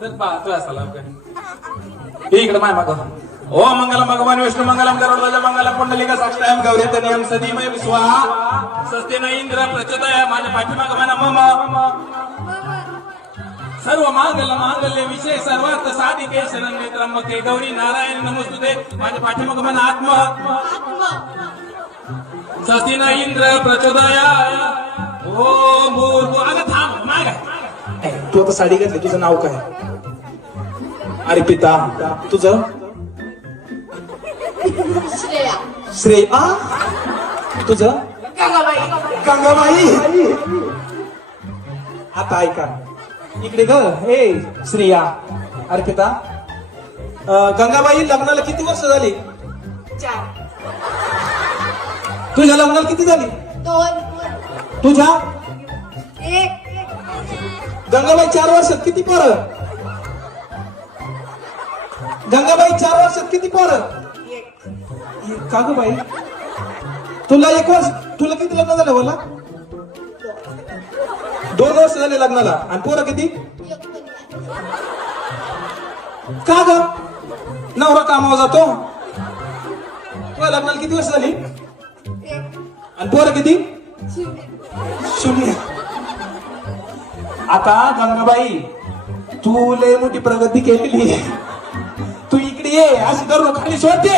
तर तुला सलाम कर इकडे माय माग ओ मंगलम भगवान विष्णू मंगलम गरुडध्वज मंगलम पुंडलिक साक्षायम गौरी नियम सदीमय विश्वाहा स्वस्ति न इंद्र प्रचोदय माझ्या पाठीमाग म्हणा मम सर्व मांगल्य विषय सर्वार्थ साधिके शरण्ये त्र्यंबके गौरी नारायण नमोस्तुते माझ्या पाठीमाग म्हणा आत्मा स्वस्ति न इंद्र प्रचोदय ओम भूर्भुवः अगं थांब माग तू आता साडी घातली तुझं नाव काय अरे पिता तुझं श्रेया तुझं गंगाबाई आता ऐका इकडे ग हे श्रेया अरे पिता गंगाबाई लग्नाला किती वर्ष झाली 4 तुझ्या लग्नाला किती झाली 2 तुझ्या 1 गंगाबाई 4 वर्षात किती पोरं गंगाबाई 4 वर्षात किती पोरं का ग बाई तुला 1 वर्ष तुला किती लग्न झालं मला 2 वर्ष झाले लग्नाला आणि पोरं किती का ग नवरा कामावर जातो तुला लग्नाला किती वर्ष झाली आणि पोरं किती 0 आता गंगाबाई तू लय मोठी प्रगती केलेली तू इकडे ये अशी करू खाली सोडते